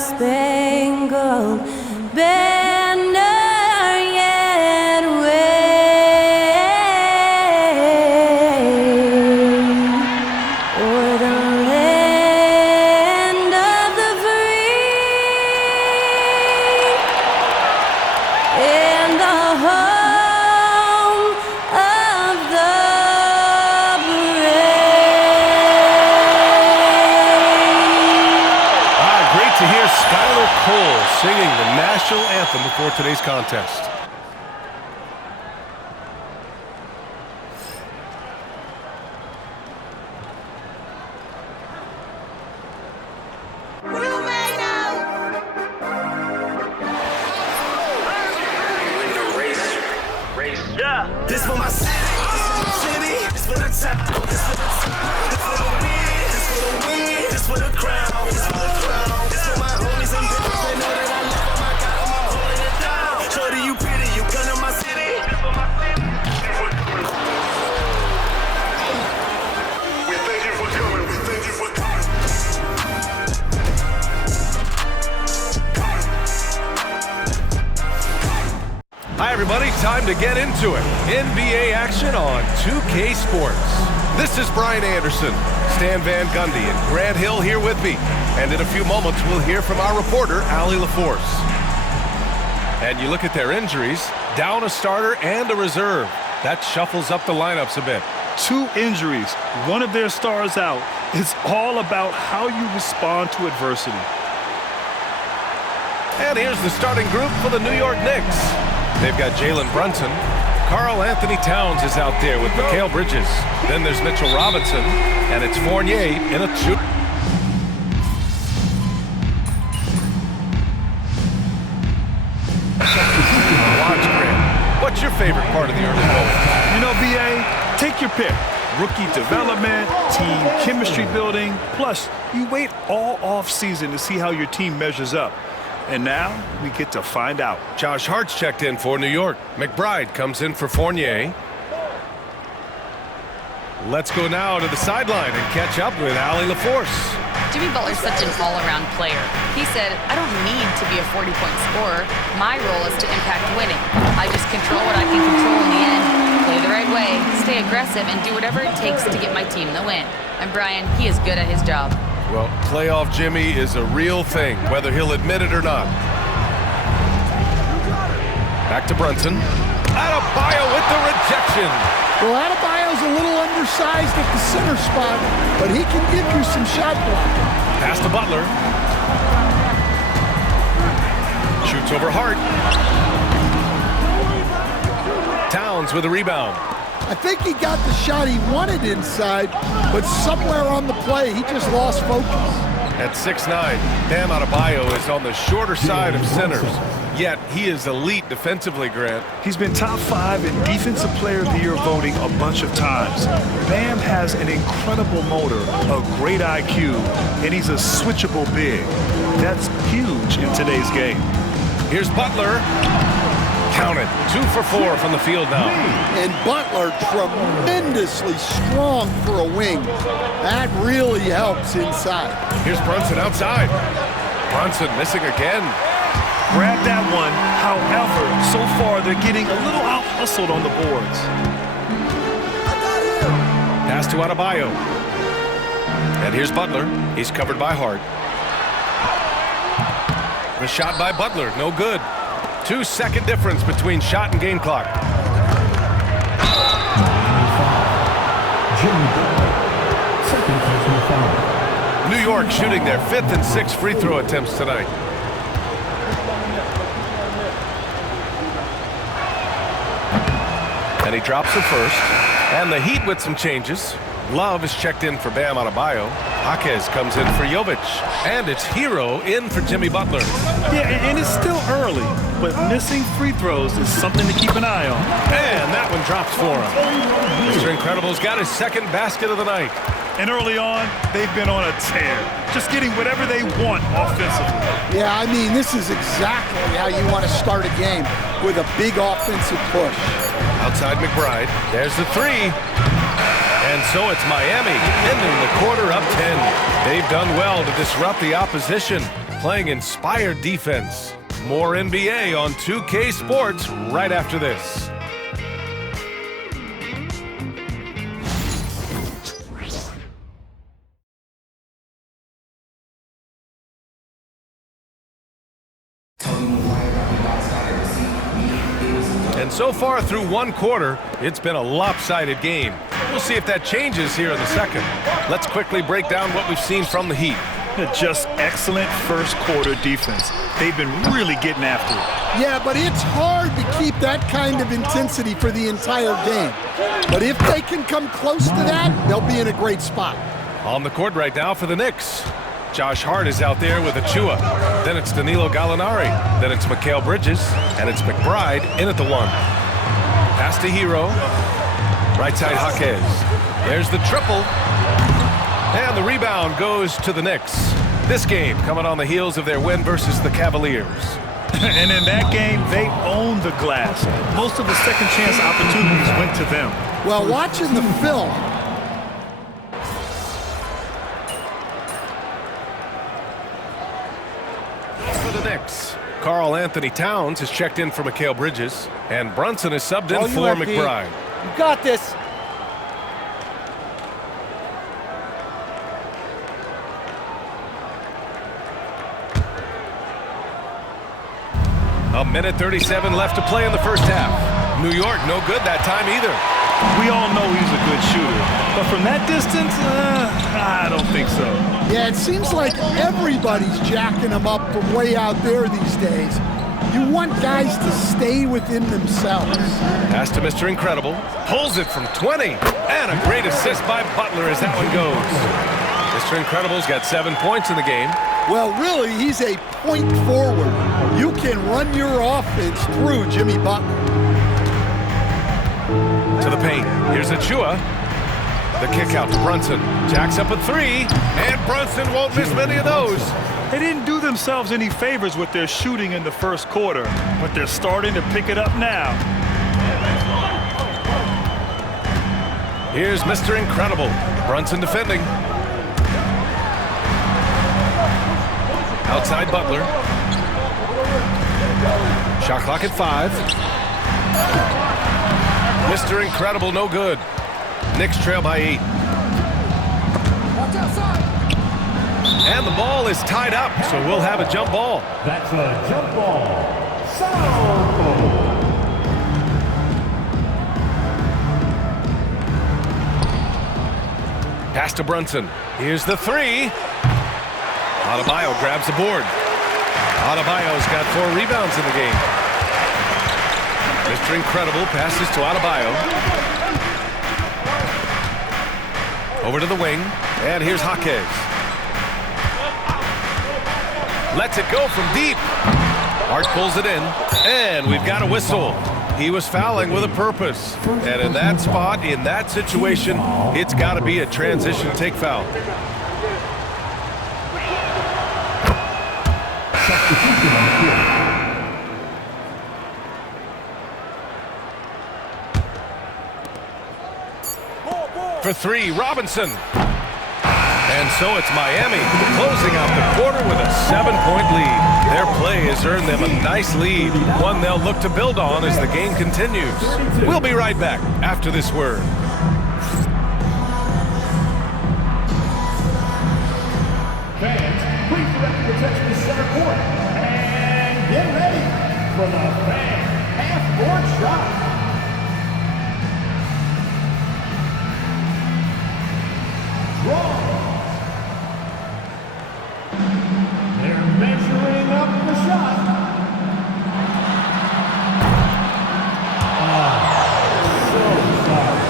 star-spangled banner yet wave o'er the land of the free and the home of the brave. Great to hear Skylar Cole singing the national anthem before today's contest. This for my city, this for the top, this for the win, this for the win, this for the crown, this for the crown, this for my homies and bitches, they know that I love them, I got them, I'm holding it down. Shorty, you pretty, you come to my city, this for my city. We thank you for coming, we thank you for coming. Hi everybody, time to get into it. NBA action on 2K Sports. This is Brian Anderson, Stan Van Gundy, and Grant Hill here with me. And in a few moments, we'll hear from our reporter, Allie LaForce. And you look at their injuries, down a starter and a reserve. That shuffles up the lineups a bit. 2 injuries, one of their stars out. It's all about how you respond to adversity. And here's the starting group for the New York Knicks. They've got Jalen Brunson. Karl Anthony Towns is out there with Mikal Bridges. Then there's Mitchell Robinson, and it's Fournier in a 2. Watch, Grant. What's your favorite part of the early going? You know, BA, take your pick. Rookie development, team chemistry building, plus you wait all off-season to see how your team measures up. And now we get to find out. Josh Hart's checked in for New York. McBride comes in for Fournier. Let's go now to the sideline and catch up with Allie LaForce. Jimmy Butler's such an all-around player. He said, I don't need to be a 40-point scorer. My role is to impact winning. I just control what I can control in the end. Play the right way, stay aggressive, and do whatever it takes to get my team the win. And Brian, he is good at his job. Well, playoff Jimmy is a real thing, whether he'll admit it or not. Back to Brunson. Adebayo with the rejection. Well, Adebayo's a little undersized at the center spot, but he can give you some shot blocking. Pass to Butler. Shoots over Hart. Towns with a rebound. I think he got the shot he wanted inside, but somewhere on the play, he just lost focus. At 6'9", Bam Adebayo is on the shorter side of centers, yet he is elite defensively, Grant. He's been top 5 in Defensive Player of the Year voting a bunch of times. Bam has an incredible motor, a great IQ, and he's a switchable big. That's huge in today's game. Here's Butler. Count it. 2 for 4 from the field now. And Butler tremendously strong for a wing. That really helps inside. Here's Brunson outside. Brunson missing again. Grab that one. However, so far they're getting a little out-hustled on the boards. Pass to Adebayo. And here's Butler. He's covered by Hart. The shot by Butler, no good. 2-second difference between shot and game clock. New York shooting their 5th and 6th free throw attempts tonight. And he drops the first. And the Heat with some changes. Love is checked in for Bam Adebayo. Jaquez comes in for Jovic. And it's Hero in for Jimmy Butler. Yeah, and it's still early, but missing free throws is something to keep an eye on. And that one drops for him. Mr. Incredible's got his 2nd basket of the night. And early on, they've been on a tear, just getting whatever they want offensively. Yeah, I mean, this is exactly how you want to start a game, with a big offensive push. Outside McBride. There's the 3. And so it's Miami ending the quarter up 10. They've done well to disrupt the opposition. playing inspired defense. More NBA on 2K Sports right after this. And so far through one quarter, it's been a lopsided game. We'll see if that changes here in the second. Let's quickly break down what we've seen from the Heat. Just excellent first quarter defense. They've been really getting after it. Yeah, but it's hard to keep that kind of intensity for the entire game. But if they can come close to that, they'll be in a great spot. On the court right now for the Knicks. Josh Hart is out there with Achua. Then it's Danilo Gallinari. Then it's Mikal Bridges. And it's McBride in at the 1. Pass to Hero. Right side Jaquez. There's the triple. And the rebound goes to the Knicks. This game coming on the heels of their win versus the Cavaliers. And in that game, they owned the glass. Most of the second chance opportunities went to them. Well, watching the film, for the Knicks, Karl Anthony Towns has checked in for Mikal Bridges. And Brunson is subbed in for McBride. You got this. A minute 37 left to play in the first half. New York no good that time either. We all know he's a good shooter. But from that distance, I don't think so. yeah, it seems like everybody's jacking them up from way out there these days. You want guys to stay within themselves. Pass to Mr. Incredible. Pulls it from 20. And a great assist by Butler as that one goes. Mr. Incredible's got 7 points in the game. Well, really, he's a point forward. You can run your offense through Jimmy Butler. To the paint. Here's Achua. The kick out to Brunson. Jacks up a 3. And Brunson won't miss many of those. They didn't do themselves any favors with their shooting in the first quarter, but they're starting to pick it up now. Here's Mr. Incredible. Brunson defending. Outside Butler. Shot clock at 5. Mr. Incredible, no good. Knicks trail by 8. And the ball is tied up, so we'll have a jump ball. That's a jump ball. Foul. Pass to Brunson. Here's the 3. Adebayo grabs the board. Adebayo's got 4 rebounds in the game. Mr. Incredible passes to Adebayo. Over to the wing. And here's Jaquez. Lets it go from deep. Hart pulls it in. And we've got a whistle. He was fouling with a purpose. And in that spot, in that situation, it's got to be a transition take foul. For 3, Robinson. And so it's Miami closing out the quarter with a 7-point lead. Their play has earned them a nice lead, one they'll look to build on as the game continues. We'll be right back after this word. Fans, please direct your attention to center court. And get ready for the fan half-court shot. Draw. They're measuring up the shot. So sorry.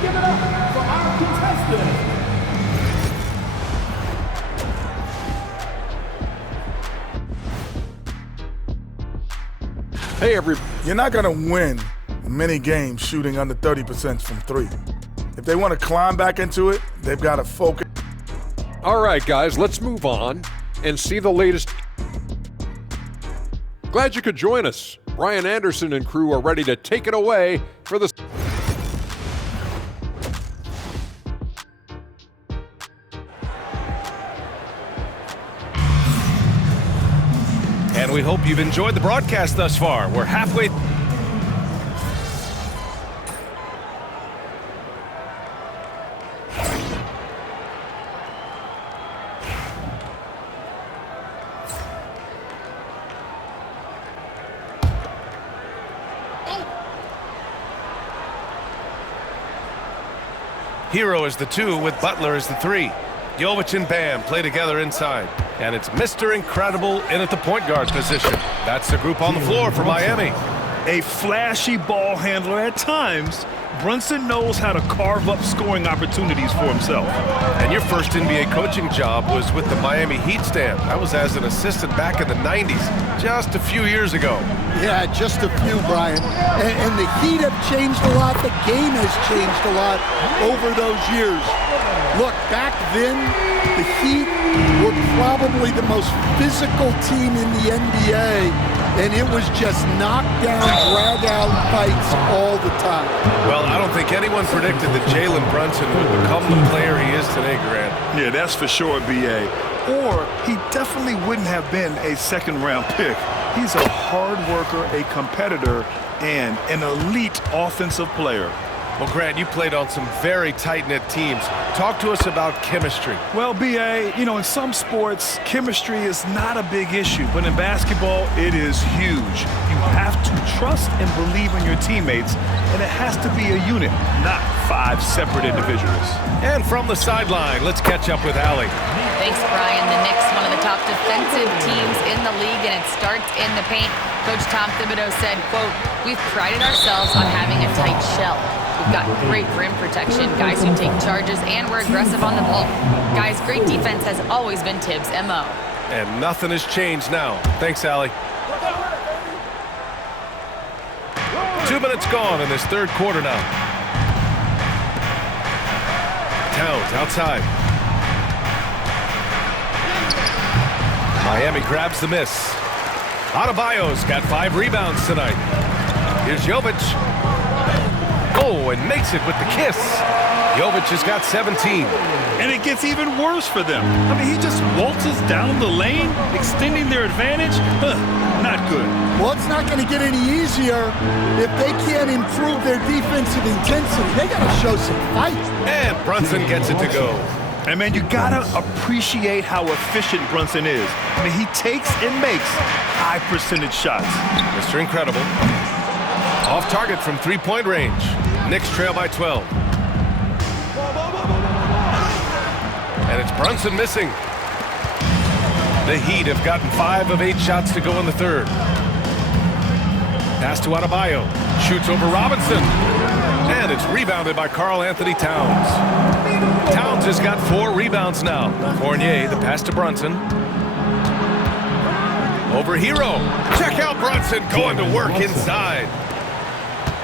Give it up for our contestant. Hey, you're not going to win many games shooting under 30% from 3. If they want to climb back into it, they've got to focus. All right, guys, let's move on and see the latest. Glad you could join us. Brian Anderson and crew are ready to take it away for the... And we hope you've enjoyed the broadcast thus far. We're halfway. Hero is the 2 with Butler as the 3. Jovic and Bam play together inside. And it's Mr. Incredible in at the point guard position. That's the group on the floor for Miami. A flashy ball handler at times, Brunson knows how to carve up scoring opportunities for himself. And your first NBA coaching job was with the Miami Heat, Stan. That was as an assistant back in the 90s, just a few years ago. Yeah, just a few, Brian. And the Heat have changed a lot. The game has changed a lot over those years. Look, back then, the Heat were probably the most physical team in the NBA, and it was just knockdown, drag-out fights all the time. Well, I don't think anyone predicted that Jalen Brunson would become the player he is today, Grant. Yeah, that's for sure, B.A. Or he definitely wouldn't have been a second-round pick. He's a hard worker, a competitor, and an elite offensive player. Well, Grant, you played on some very tight-knit teams. Talk to us about chemistry. Well, B.A., you know, in some sports, chemistry is not a big issue, but in basketball, it is huge. You have to trust and believe in your teammates, and it has to be a unit, not 5 separate individuals. And from the sideline, let's catch up with Allie. Thanks, Brian. The Knicks, one of the top defensive teams in the league, and it starts in the paint. Coach Tom Thibodeau said, quote, "We've prided ourselves on having a tight shell. We've got great rim protection, guys who take charges, and we're aggressive on the ball. Guys, great defense has always been Tibbs' MO." And nothing has changed now. Thanks, Allie. 2 minutes gone in this third quarter now. Towns outside. Miami grabs the miss. Adebayo's got 5 rebounds tonight. Here's Jovic. Oh, and makes it with the kiss. Jovic has got 17. And it gets even worse for them. I mean, he just waltzes down the lane, extending their advantage. Not good. Well, it's not going to get any easier if they can't improve their defensive intensity. They got to show some fight. And Brunson gets it to go. And, man, you got to appreciate how efficient Brunson is. I mean, he takes and makes high-percentage shots. Mr. Incredible. Off target from three-point range. Knicks trail by 12. And it's Brunson missing. The Heat have gotten 5 of 8 shots to go in the third. Pass to Adebayo. Shoots over Robinson. And it's rebounded by Karl Anthony Towns. Towns has got 4 rebounds now. Fournier, the pass to Brunson. Over Hero. Check out Brunson going to work inside.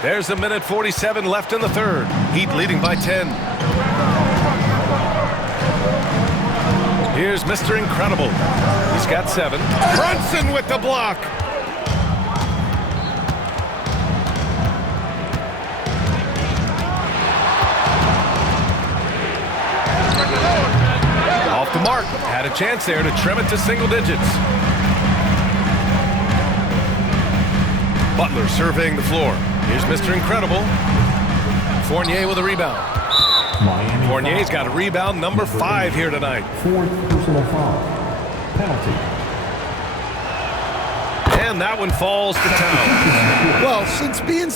There's a minute 47 left in the third. Heat leading by 10. Here's Mr. Incredible. He's got 7. Brunson with the block. Off the mark. Had a chance there to trim it to single digits. Butler surveying the floor. Here's Mr. Incredible. Fournier with a rebound. Fournier's got a rebound number 5 here tonight. 4th personal foul. Penalty. And that one falls to Towns. Well, since being...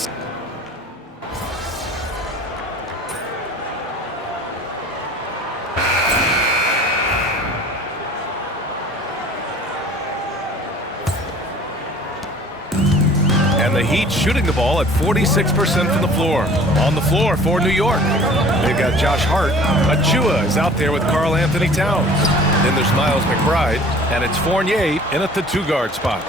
And the Heat shooting the ball at 46% from the floor. On the floor for New York, they've got Josh Hart. Achua is out there with Karl Anthony Towns. Then there's Miles McBride, and it's Fournier in at the 2-guard spot.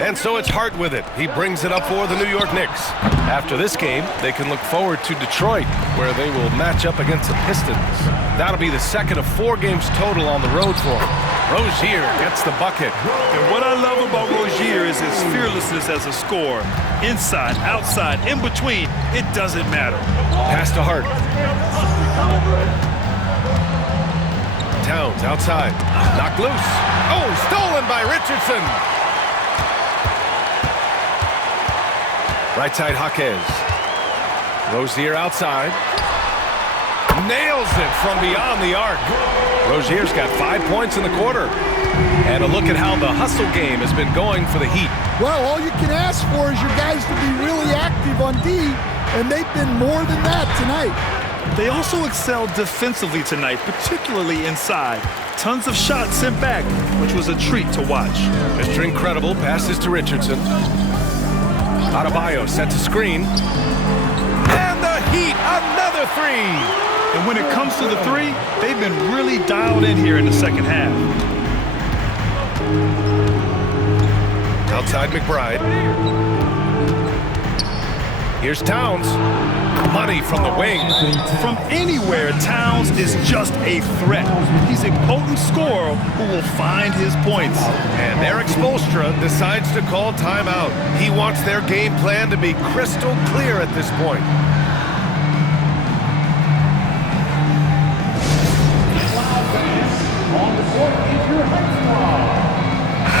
And so it's Hart with it. He brings it up for the New York Knicks. After this game, they can look forward to Detroit, where they will match up against the Pistons. That'll be the second of 4 games total on the road for them. Rozier gets the bucket. And what I love about Rozier is his fearlessness as a scorer. Inside, outside, in between, it doesn't matter. Pass to Hart. Towns outside. Knocked loose. Oh, stolen by Richardson. Right side, Jaquez. Rozier outside. Nails it from beyond the arc. Rozier's got 5 points in the quarter. And a look at how the hustle game has been going for the Heat. Well, all you can ask for is your guys to be really active on D, and they've been more than that tonight. They also excelled defensively tonight, particularly inside. Tons of shots sent back, which was a treat to watch. Mr. Incredible passes to Richardson. Adebayo sets a screen. And the Heat, another three! And when it comes to the three, they've been really dialed in here in the second half. Outside McBride. Here's Towns. Money from the wing. From anywhere, Towns is just a threat. He's a potent scorer who will find his points. And Eric Spoelstra decides to call timeout. He wants their game plan to be crystal clear at this point.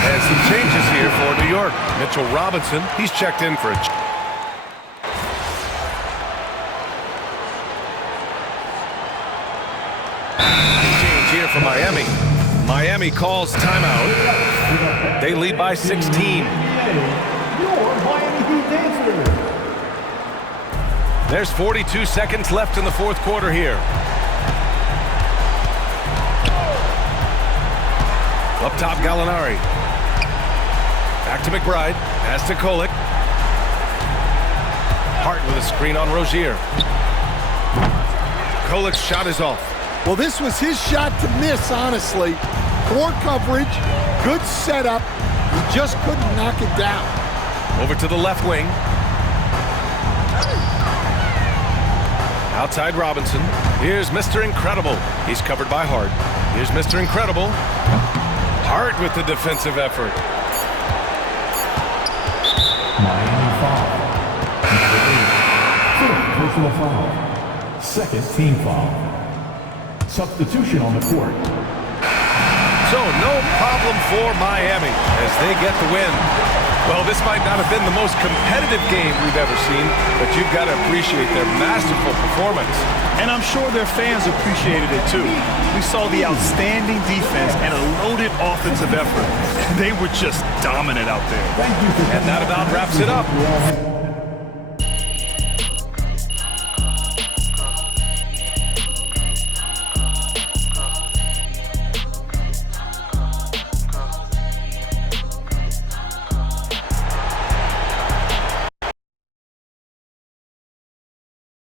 And some changes here for New York. Mitchell Robinson, he's checked in for a change here for Miami. Miami calls timeout. They lead by 16. There's 42 seconds left in the fourth quarter here. Up top, Gallinari. Back to McBride. Pass to Kolek. Hart with a screen on Rozier. Kolek's shot is off. Well, this was his shot to miss, honestly. Poor coverage, good setup. He just couldn't knock it down. Over to the left wing. Outside Robinson. Here's Mr. Incredible. He's covered by Hart. Here's Mr. Incredible. Hart with the defensive effort. Miami foul. Third personal foul. Second team foul. Substitution on the court. So no problem for Miami as they get the win. Well, this might not have been the most competitive game we've ever seen, but you've got to appreciate their masterful performance. And I'm sure their fans appreciated it too. We saw the outstanding defense and a loaded offensive effort. They were just dominant out there. And that about wraps it up.